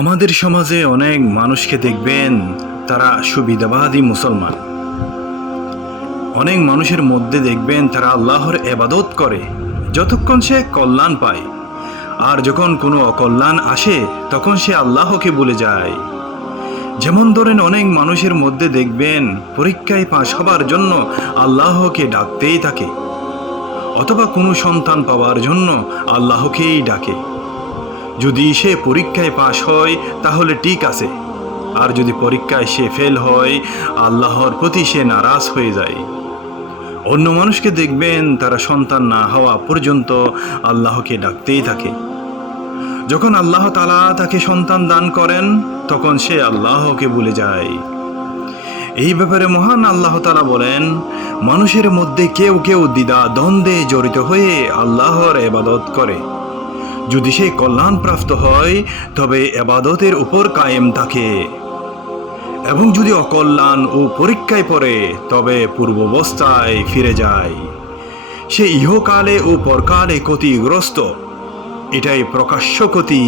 আমাদের সমাজে অনেক মানুষকে দেখবেন তারা সুবিধাবাদী মুসলমান। অনেক মানুষের মধ্যে দেখবেন তারা আল্লাহর ইবাদত করে যতক্ষণ সে কল্যাণ পায়, আর যখন কোনো অকল্যাণ আসে তখন সে আল্লাহকে ভুলে যায়। যেমন ধরেন, অনেক মানুষের মধ্যে দেখবেন পরীক্ষায় পাশ হবার জন্য আল্লাহকে ডাকতেই থাকে, অথবা কোনো সন্তান পাওয়ার জন্য আল্লাহকেই ডাকে। যদি সে পরীক্ষায় পাশ হয় তাহলে ঠিক আছে, আর যদি পরীক্ষায় সে ফেল হয় আল্লাহর প্রতি সে নারাজ হয়ে যায়। অন্য মানুষকে দেখবেন তারা সন্তান না হওয়া পর্যন্ত আল্লাহকে ডাকতেই থাকে। যখন আল্লাহ তাআলা তাকে সন্তান দান করেন তখন সে আল্লাহকে ভুলে যায়। এই ব্যাপারে মহান আল্লাহ তাআলা বলেন, মানুষের মধ্যে কেউ কেউ দ্বিধা দ্বন্দ্বে জড়িত হয়ে আল্লাহর ইবাদত করে। যদি সে কল্যাণপ্রাপ্ত হয় তবে ইবাদতের উপর কায়েম থাকে, এবং যদি অকল্যাণ ও পরীক্ষায় পড়ে তবে পূর্বাবস্থায় ফিরে যায়। সে ইহকালে ও পরকালে ক্ষতিগ্রস্ত। এটাই প্রকাশ্য ক্ষতি।